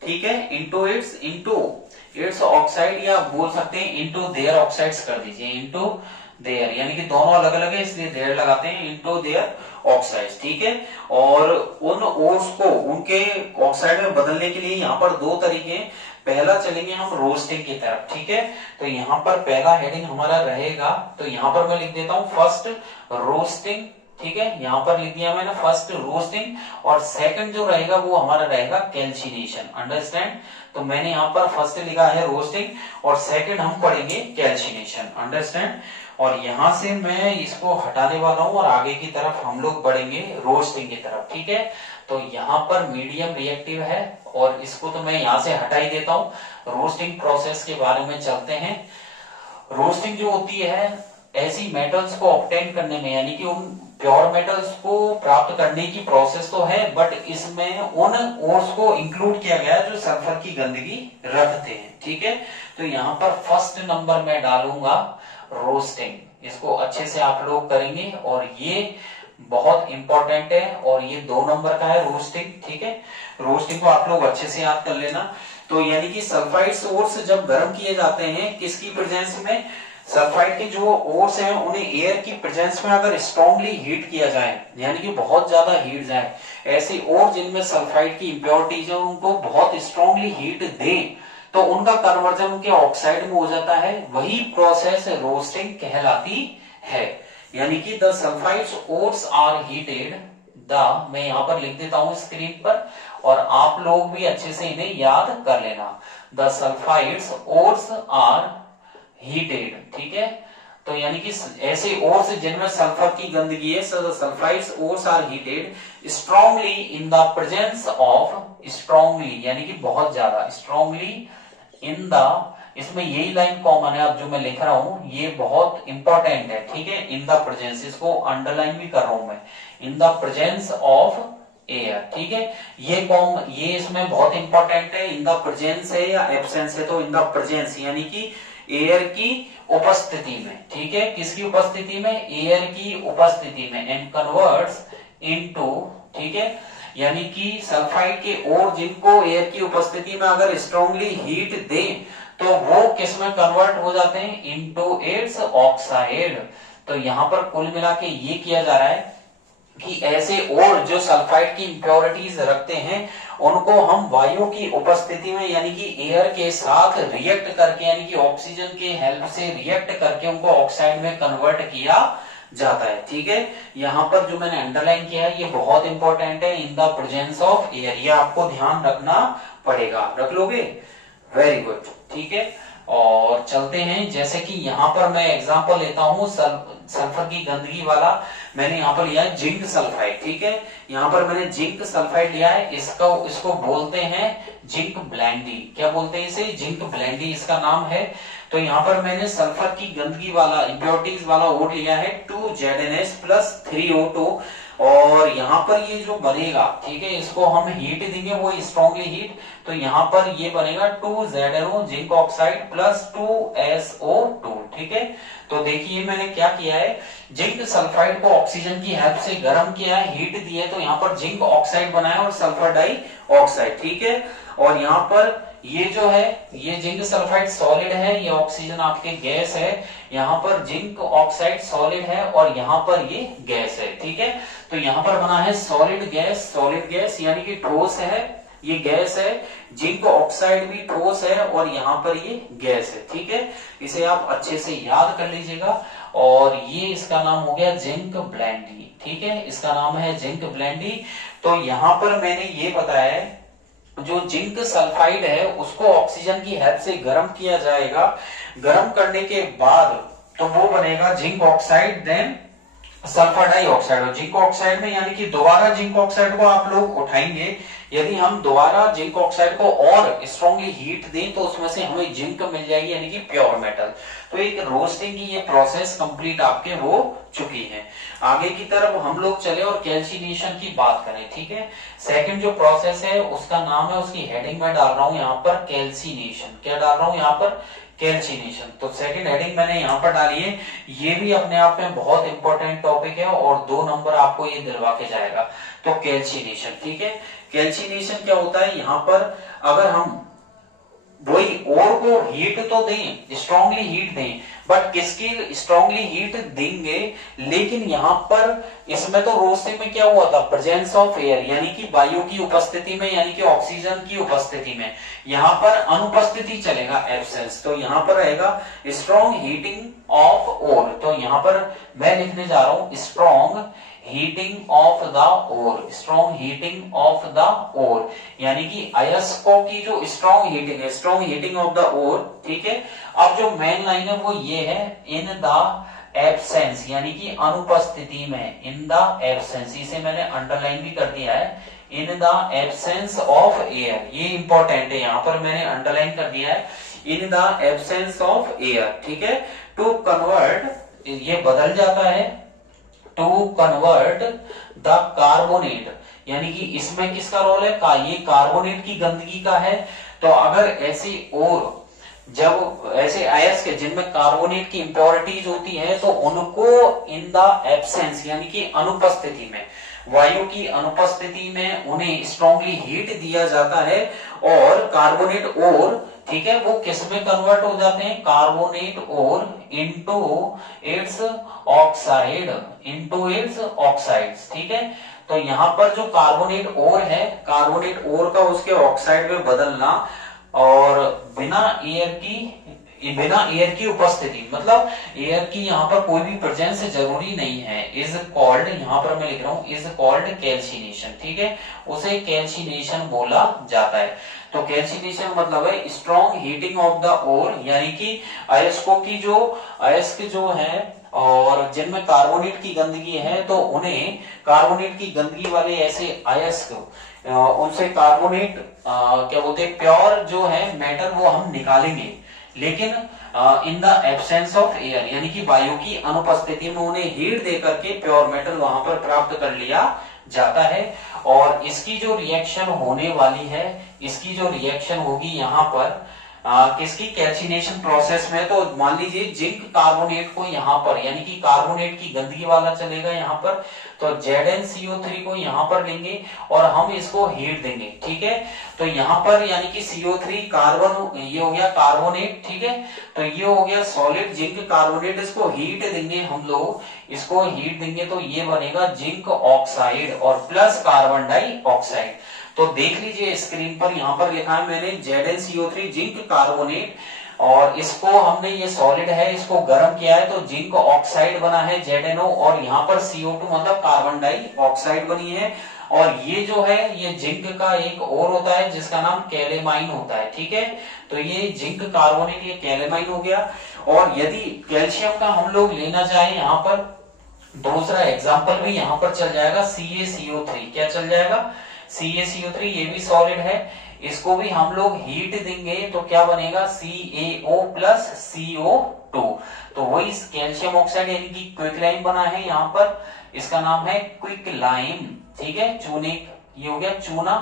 ठीक है, इनटू इट्स ऑक्साइड, या बोल सकते हैं इनटू देयर ऑक्साइड्स कर दीजिए, इनटू देयर, यानी कि दोनों अलग अलग है इसलिए देयर लगाते हैं, इनटू देयर ऑक्साइड्स, ठीक है। और उन ओर्स को उनके ऑक्साइड में बदलने के लिए यहाँ पर दो तरीके हैं। पहला चलेंगे हम रोस्टिंग की तरफ, ठीक है, तो यहाँ पर पहला हेडिंग हमारा रहेगा, तो यहाँ पर मैं लिख देता हूं फर्स्ट रोस्टिंग, ठीक है, यहाँ पर लिख दिया मैंने फर्स्ट रोस्टिंग, और सेकंड जो रहेगा वो हमारा रहेगा कैल्सिनेशन, अंडरस्टैंड। तो मैंने यहाँ पर फर्स्ट लिखा है रोस्टिंग और सेकंड हम पढ़ेंगे कैल्सिनेशन, अंडरस्टैंड। और यहां से मैं इसको हटाने वाला हूं और आगे की तरफ हम लोग बढ़ेंगे रोस्टिंग की तरफ, ठीक है। तो यहाँ पर मीडियम रिएक्टिव है और इसको तो मैं यहाँ से हटा ही देता हूं। रोस्टिंग प्रोसेस के बारे में चलते हैं। रोस्टिंग जो होती है ऐसी मेटल्स को ऑब्टेन करने में, यानी कि उन प्योर मेटल्स को प्राप्त करने की प्रोसेस तो है, बट इसमें उन ओर्स को इंक्लूड किया गया है जो सल्फर की गंदगी रखते हैं, ठीक है। तो यहाँ पर फर्स्ट नंबर में डालूंगा रोस्टिंग, इसको अच्छे से आप लोग करेंगे और ये बहुत इंपॉर्टेंट है, और ये 2 नंबर का है रोस्टिंग, ठीक है। रोस्टिंग को आप लोग अच्छे से याद कर लेना। तो यानी कि सल्फाइड ओर्स जब गर्म किए जाते हैं किसकी प्रेजेंस में, सल्फाइड के जो ओर्स हैं उन्हें एयर की प्रेजेंस में अगर स्ट्रांगली हीट किया जाए, यानी कि बहुत ज्यादा हीट जाए, ऐसे ओर जिनमें सल्फाइड की इंप्योरिटीज है उनको बहुत स्ट्रांगली हीट दें तो उनका कन्वर्जन उनके ऑक्साइड में हो जाता है, वही प्रोसेस रोस्टिंग कहलाती है। यानी कि the sulphides ores are heated, the, मैं यहां पर लिख देता हूं स्क्रीन पर और आप लोग भी अच्छे से इन्हें याद कर लेना। The sulphides ores are heated, ठीक है। तो यानी कि ऐसे ओर्स जिनमें सल्फर की गंदगी है, so the sulfides ores are heated strongly in the presence of, strongly यानी कि बहुत ज्यादा, strongly in the, इसमें यही लाइन कॉमन है, अब जो मैं लिख रहा हूं ये बहुत इंपॉर्टेंट है, ठीक है। इन द प्रेजेंस, इसको अंडरलाइन भी कर रहा हूं मैं, in the presence of air, ठीक है। ये इसमें बहुत इंपॉर्टेंट है, इन द प्रेजेंस है या एब्सेंस है, तो इन द प्रेजेंस यानी कि एयर की उपस्थिति में, ठीक है, किसकी उपस्थिति में, एयर की उपस्थिति में, एंड कन्वर्ट्स इनटू, ठीक है, यानी कि सल्फाइड के ओर जिनको एयर की उपस्थिति में अगर स्ट्रांगली हीट दें तो वो किस में कन्वर्ट हो जाते हैं, इनटू इट्स ऑक्साइड। तो यहां पर कुल मिला के ये किया जा रहा है कि ऐसे और जो सल्फाइड की इंप्योरिटीज रखते हैं उनको हम वायु की उपस्थिति में, यानी कि एयर के साथ रिएक्ट करके, यानी कि ऑक्सीजन के हेल्प से रिएक्ट करके उनको ऑक्साइड में कन्वर्ट किया जाता है, ठीक है। यहाँ पर जो मैंने अंडरलाइन किया है ये बहुत इंपॉर्टेंट है, in the presence of air, ये आपको ध्यान रखना पड़ेगा, रख लोगे, वेरी गुड, ठीक है। और चलते हैं, जैसे कि यहाँ पर मैं एग्जांपल लेता हूं सल्फर की गंदगी वाला, मैंने यहाँ पर लिया है जिंक सल्फाइड, ठीक है। यहाँ पर मैंने जिंक सल्फाइड लिया है, इसको बोलते हैं जिंक ब्लेंडी, क्या बोलते हैं इसे, जिंक ब्लेंडी इसका नाम है। तो यहाँ पर मैंने सल्फर की गंदगी वाला, इंप्योरिटीज वाला ओर लिया है 2ZnH प्लस 3O2, और यहाँ पर ये जो बनेगा, ठीक है, इसको हम हीट देंगे, वो स्ट्रांगली हीट, तो यहाँ पर ये बनेगा 2ZnO zinc oxide plus 2SO2, ठीक है। तो देखिए मैंने क्या किया है, जिंक सल्फाइड को ऑक्सीजन की हेल्प से गर्म किया है, हीट दी है, तो यहाँ पर जिंक ऑक्साइड बनाया और सल्फर डाई ऑक्साइड, ठीक है। और यहाँ पर ये जो है, ये जिंक सल्फाइड सॉलिड है, ये ऑक्सीजन आपके गैस है, यहाँ पर जिंक ऑक्साइड सॉलिड है और यहाँ पर ये गैस है, ठीक है। तो यहाँ पर बना है सॉलिड गैस यानी कि ठोस है, ये गैस है, जिंक ऑक्साइड भी ठोस है और यहाँ पर ये गैस है, ठीक है। इसे आप अच्छे से याद कर लीजिएगा, और ये इसका नाम हो गया जिंक ब्लेंडी, ठीक है, इसका नाम है जिंक ब्लेंडी। तो यहाँ पर मैंने ये बताया है जो जिंक सल्फाइड है उसको ऑक्सीजन की हेल्प से गर्म किया जाएगा, गर्म करने के बाद तो वो बनेगा zinc oxide, then sulphur dioxide. Zinc oxide में यानी कि दोबारा जिंक ऑक्साइड को आप लोग उठाएंगे, यदि हम दोबारा जिंक ऑक्साइड को और स्ट्रांगली हीट दें तो उसमें से हमें जिंक मिल जाएगी, यानी कि प्योर मेटल। तो एक रोस्टिंग की ये प्रोसेस कंप्लीट आपके हो चुकी है। आगे की तरफ हम लोग चले और कैल्सिनेशन की बात करें, ठीक है। सेकंड जो प्रोसेस है उसका नाम है, उसकी हेडिंग मैं डाल रहा हूं यहाँ पर कैल्सिनेशन। क्या डाल रहा हूं यहाँ पर? कैल्सिनेशन। तो सेकंड हेडिंग मैंने यहाँ पर डाली है। ये भी अपने आप में बहुत इंपॉर्टेंट टॉपिक है और 2 नंबर आपको ये दिलवा के जाएगा। तो कैल्सिनेशन, ठीक है। कैल्सिनेशन क्या होता है? यहाँ पर अगर हम वही ओर को हीट तो दें, स्ट्रांगली हीट दें, बट किसकी स्ट्रांगली हीट देंगे, लेकिन यहां पर इसमें तो रोस्टिंग में क्या हुआ था? प्रेजेंस ऑफ एयर, यानी कि वायु की उपस्थिति में, यानी कि ऑक्सीजन की उपस्थिति में। यहां पर अनुपस्थिति चलेगा, एब्सेंस। तो यहां पर रहेगा स्ट्रॉन्ग हीटिंग ऑफ ओर। तो यहां पर मैं लिखने जा रहा हूं strong heating of the ore, strong heating of the ore, यानी कि अयस्कों की जो स्ट्रॉन्ग हीटिंग है, strong heating of the ore, ठीक है। अब जो मेन लाइन है वो ये है, इन द एब्सेंस, यानी कि अनुपस्थिति में, इन द एब्सेंस, इसे मैंने अंडरलाइन भी कर दिया है, in the absence of air. ये इंपॉर्टेंट है, यहां पर मैंने अंडरलाइन कर दिया है, in the absence of air, ठीक है। टू कन्वर्ट, ये बदल जाता है, टू कन्वर्ट द कार्बोनेट, यानी कि इसमें किसका रोल है? ये कार्बोनेट की गंदगी का है। तो अगर ऐसी और जब ऐसे अयस्क जिनमें कार्बोनेट की इंप्योरिटीज होती है तो उनको इन द एब्सेंस, यानी कि अनुपस्थिति में, वायु की अनुपस्थिति में उन्हें स्ट्रांगली हीट दिया जाता है और कार्बोनेट और, ठीक है, वो किस में कन्वर्ट हो जाते हैं? कार्बोनेट और into its oxide, into its oxides, ठीक है। तो यहां पर जो कार्बोनेट और है, कार्बोनेट और का उसके ऑक्साइड में बदलना और बिना एयर की उपस्थिति, मतलब एयर की यहाँ पर कोई भी प्रेजेंस जरूरी नहीं है, इज कॉल्ड, यहाँ पर मैं लिख रहा हूँ इज कॉल्ड कैल्सिनेशन, ठीक है। उसे कैल्सिनेशन बोला जाता है। तो कैल्सिनेशन मतलब है strong heating of the ore, यानी कि अयस्कों की जो अयस्क जो है और जिनमें कार्बोनेट की गंदगी है, तो उन्हें कार्बोनेट की गंदगी वाले ऐसे अयस्क, उनसे कार्बोनेट क्या बोलते हैं, प्योर जो है मेटल वो हम निकालेंगे, लेकिन in the absence of air, यानी कि वायु की अनुपस्थिति में उन्हें हीट दे करके प्योर मेटल वहां पर प्राप्त कर लिया जाता है। और इसकी जो रिएक्शन होने वाली है, इसकी जो रिएक्शन होगी यहाँ पर किसकी? कैल्सिनेशन प्रोसेस में। तो मान लीजिए जिंक कार्बोनेट को यहाँ पर, यानी कि कार्बोनेट की गंदगी वाला चलेगा यहाँ पर, तो ZnCO3 को यहाँ पर लेंगे और हम इसको हीट देंगे, ठीक है। तो यहाँ पर यानी कि CO3 कार्बन, ये हो गया कार्बोनेट, ठीक है। तो ये हो गया सॉलिड जिंक कार्बोनेट, इसको हीट देंगे हम लोग, इसको हीट देंगे तो ये बनेगा जिंक ऑक्साइड और प्लस कार्बन डाइऑक्साइड। तो देख लीजिए स्क्रीन पर, यहाँ पर लिखा है मैंने ZnCO3 जिंक कार्बोनेट, और इसको हमने, ये सॉलिड है, इसको गर्म किया है तो जिंक ऑक्साइड बना है ZnO, और यहाँ पर CO2 मतलब कार्बन डाइऑक्साइड बनी है। और ये जो है ये जिंक का एक और होता है जिसका नाम कैलेमाइन होता है, ठीक है। तो ये जिंक कार्बोनेट, ये कैलेमाइन हो गया। और यदि कैल्शियम का हम लोग लेना चाहें, यहाँ पर दूसरा एग्जाम्पल भी यहाँ पर चल जाएगा, CaCO3। क्या चल जाएगा? CaCO3, ये भी सॉलिड है, इसको भी हम लोग हीट देंगे तो क्या बनेगा? CaO plus CO2। तो वही कैल्शियम ऑक्साइड यानी कि क्विक लाइम बना है यहाँ पर, इसका नाम है क्विक लाइम, ठीक है। चूने, ये हो गया चूना,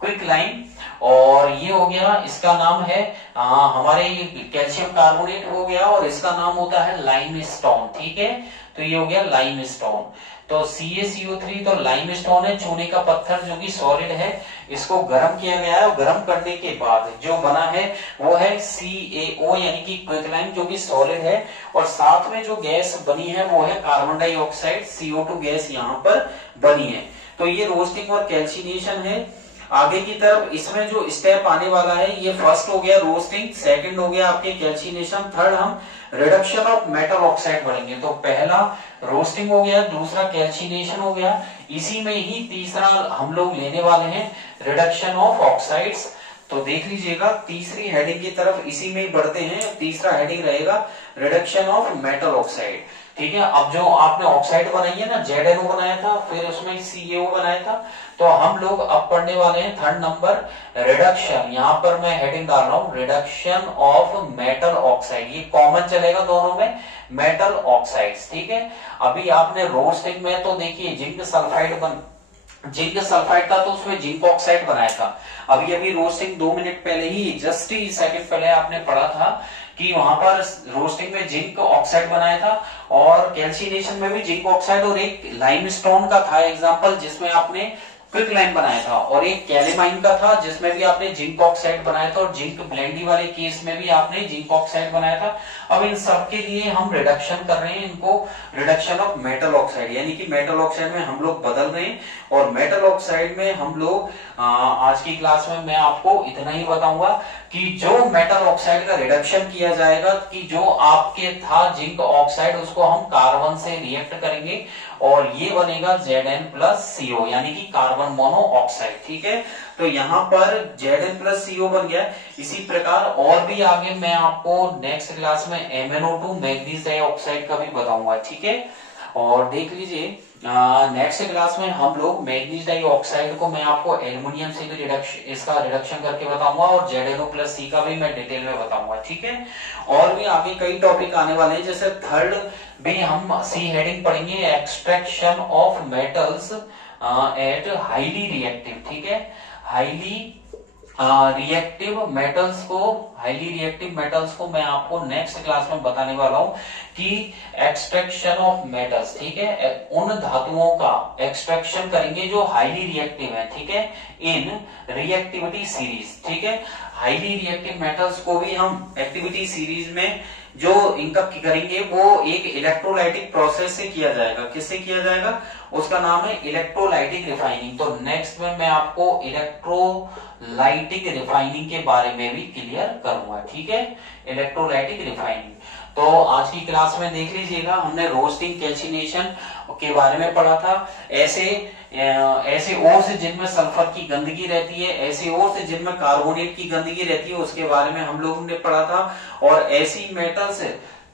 क्विक लाइम। और ये हो गया, इसका नाम है हमारे कैल्शियम कार्बोनेट हो गया, और इसका नाम होता है लाइमस्टोन, ठीक है। तो ये हो गया लाइमस्टोन। तो CaCO3 तो लाइमस्टोन है, चूने का पत्थर जो कि सॉलिड है, इसको गर्म किया गया है और गर्म करने के बाद जो बना है वो है CaO यानी कि क्विकलाइम जो कि सॉलिड है, और साथ में जो गैस बनी है वो है कार्बन डाइऑक्साइड, CO2 गैस यहाँ पर बनी है। तो ये रोस्टिंग और कैल्सिनेशन है। आगे की तरफ इसमें जो स्टेप आने वाला है, ये फर्स्ट हो गया रोस्टिंग, सेकंड हो गया आपके कैल्सिनेशन, थर्ड हम रिडक्शन ऑफ मेटल ऑक्साइड बढ़ेंगे। तो पहला रोस्टिंग हो गया, दूसरा कैल्सिनेशन हो गया, इसी में ही तीसरा हम लोग लेने वाले हैं रिडक्शन ऑफ ऑक्साइड्स। तो देख लीजिएगा तीसरी हेडिंग की तरफ इसी में ही बढ़ते हैं। तीसरा हेडिंग रहेगा रिडक्शन ऑफ मेटल ऑक्साइड। ठीक है। अब जो आपने ऑक्साइड बनाई है ना, ZnO बनाया था, फिर उसमें CaO बनाया था, तो हम लोग अब पढ़ने वाले हैं थर्ड नंबर रिडक्शन। यहां पर मैं हेडिंग डाल रहा हूं रिडक्शन ऑफ मेटल ऑक्साइड, ये कॉमन चलेगा दोनों में, मेटल ऑक्साइड्स। ठीक है। अभी आपने रोस्टिंग में तो देखिए जिंक सल्फाइड था, तो उसमें जिंक ऑक्साइड बनाया था। अभी अभी रोस्टिंग 2 मिनट पहले ही, जस्ट ही सेकंड पहले आपने पढ़ा था कि वहां पर रोस्टिंग में जिंक ऑक्साइड बनाया था, और कैल्सिनेशन में भी जिंक ऑक्साइड, और एक लाइमस्टोन का था एग्जांपल जिसमें आपने क्विक लाइम बनाया था, और एक कैलेमाइन का था जिसमें भी आपने जिंक ऑक्साइड बनाया था, और जिंक ब्लेंडी वाले केस में भी आपने जिंक ऑक्साइड बनाया था। अब इन सब के लिए हम रिडक्शन कर रहे हैं, इनको रिडक्शन ऑफ मेटल ऑक्साइड, यानी कि मेटल ऑक्साइड में हम लोग बदल रहे हैं। और मेटल ऑक्साइड में हम लोग आज की क्लास में मैं आपको इतना ही बताऊंगा कि जो मेटल ऑक्साइड का रिडक्शन किया जाएगा, कि जो आपके था जिंक ऑक्साइड, उसको हम कार्बन से रिएक्ट करेंगे और ये बनेगा Zn+CO, यानी कि कार्बन मोनो ऑक्साइड। ठीक है। तो यहाँ पर Zn+CO बन गया। इसी प्रकार और भी आगे मैं आपको नेक्स्ट क्लास में MnO2 मैग्नीज डाइऑक्साइड का भी बताऊंगा। ठीक है। और देख लीजिए नेक्स्ट क्लास में हम लोग मैग्नीज डाइऑक्साइड को मैं आपको एल्युमिनियम से भी इसका रिडक्शन करके बताऊंगा, और ZnO+C का भी मैं डिटेल में बताऊंगा। ठीक है। और भी आगे कई टॉपिक आने वाले हैं, जैसे थर्ड भी हम सी हेडिंग पढ़ेंगे, extraction of metals at highly reactive. ठीक है। हाईली रिएक्टिव मेटल्स को मैं आपको नेक्स्ट क्लास में बताने वाला हूं कि एक्सट्रैक्शन ऑफ मेटल्स, ठीक है, उन धातुओं का एक्सट्रैक्शन करेंगे जो हाईली रिएक्टिव है। ठीक है। इन रिएक्टिविटी सीरीज। ठीक है। हाईली रिएक्टिव मेटल्स को भी हम एक्टिविटी सीरीज में जो इनका करेंगे वो एक इलेक्ट्रोलाइटिक प्रोसेस से किया जाएगा। किससे किया जाएगा? उसका नाम है इलेक्ट्रोलाइटिक रिफाइनिंग। तो नेक्स्ट में मैं आपको इलेक्ट्रोलाइटिक रिफाइनिंग के बारे में भी क्लियर करूंगा। ठीक है। इलेक्ट्रोलाइटिक रिफाइनिंग तो आज की क्लास में देख लीजिएगा, हमने रोस्टिंग कैल्सिनेशन के बारे में पढ़ा था। ऐसे ओर से जिनमें सल्फर की गंदगी रहती है, ऐसे ओर से जिनमें कार्बोनेट की गंदगी रहती है, उसके बारे में हम लोगों ने पढ़ा था। और ऐसी मेटल्स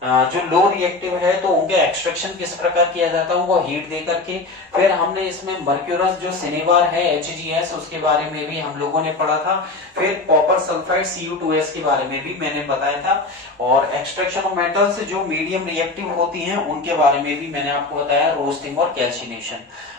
जो लो रिएक्टिव है तो उनके एक्सट्रैक्शन किस प्रकार किया जाता है, उनको हीट दे करके। फिर हमने इसमें मर्क्यूरस जो सिनेबार है HGS, उसके बारे में भी हम लोगों ने पढ़ा था। फिर कॉपर सल्फाइड Cu2S के बारे में भी मैंने बताया था। और एक्सट्रैक्शन ऑफ मेटल्स जो मीडियम रिएक्टिव होती हैं उनके बारे में भी मैंने आपको बताया, रोस्टिंग और कैल्सिनेशन।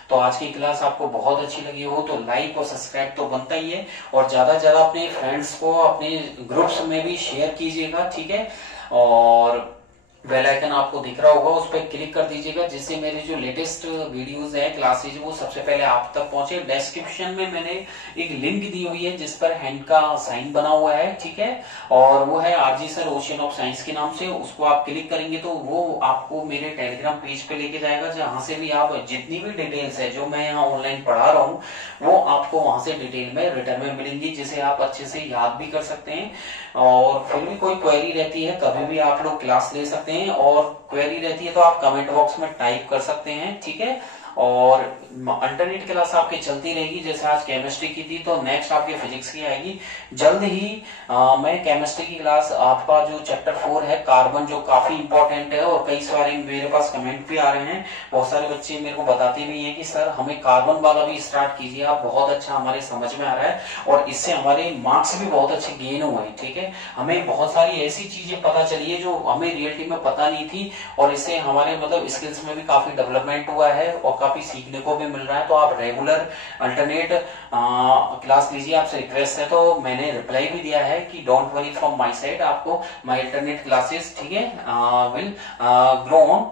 तो आज की क्लास आपको बहुत अच्छी लगी हो तो लाइक और सब्सक्राइब तो बनता ही है, और ज्यादा से ज्यादा अपने फ्रेंड्स को अपने ग्रुप्स में भी शेयर कीजिएगा। ठीक है। और बेल आइकन आपको दिख रहा होगा, उस पर क्लिक कर दीजिएगा, जिससे मेरे जो लेटेस्ट वीडियोस है, क्लासेज, वो सबसे पहले आप तक पहुंचे। डिस्क्रिप्शन में मैंने एक लिंक दी हुई है जिस पर हैंड का साइन बना हुआ है। ठीक है। और वो है RG sir ocean of science के नाम से। उसको आप क्लिक करेंगे तो वो आपको मेरे टेलीग्राम पेज पे लेके जाएगा, जहां से भी आप जितनी भी डिटेल्स है जो मैं यहाँ ऑनलाइन पढ़ा रहा हूँ वो आपको वहां से डिटेल में रिटर्न में मिलेंगी, जिसे आप अच्छे से याद भी कर सकते हैं। और फिर भी कोई क्वेरी रहती है कभी भी आप लोग क्लास ले सकते हैं, और क्वेरी रहती है तो आप कमेंट बॉक्स में टाइप कर सकते हैं। ठीक है। और अल्टरनेट क्लास आपकी चलती रहेगी, जैसे आज केमिस्ट्री की थी तो नेक्स्ट आपकी फिजिक्स की आएगी जल्द ही। मैं केमिस्ट्री की क्लास आपका जो चैप्टर 4 है कार्बन, जो काफी इंपॉर्टेंट है, और कई सारे मेरे पास कमेंट भी आ रहे हैं, बहुत सारे बच्चे मेरे को बताते भी हैं कि सर हमें कार्बन वाला भी स्टार्ट कीजिए, आप बहुत अच्छा हमारे समझ में आ रहा है, और इससे हमारे मार्क्स भी बहुत अच्छे गेन हुए हैं। ठीक है। हमें बहुत सारी ऐसी चीजें पता चली है जो हमें रियलिटी में पता नहीं थी, और इससे हमारे मतलब स्किल्स में भी काफी डेवलपमेंट हुआ है और काफी सीखने को भी मिल रहा है। तो आप रेगुलर अल्टरनेट क्लास लीजिए, आपसे रिक्वेस्ट है। तो मैंने रिप्लाई भी दिया है कि don't worry from my side, आपको माय अल्टरनेट क्लासेस, ठीक है, विल ग्रो ऑन,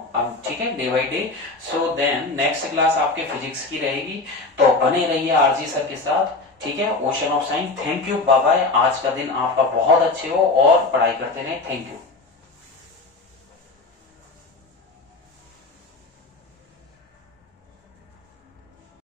ठीक है, day by day. So then next class आपके फिजिक्स की रहेगी, तो बने रहिए RG सर के साथ। ठीक है। Ocean of science. Thank you, bye bye. आज का दिन आपका बहुत अच्छे हो और पढ़ाई करते रहे। Thank you.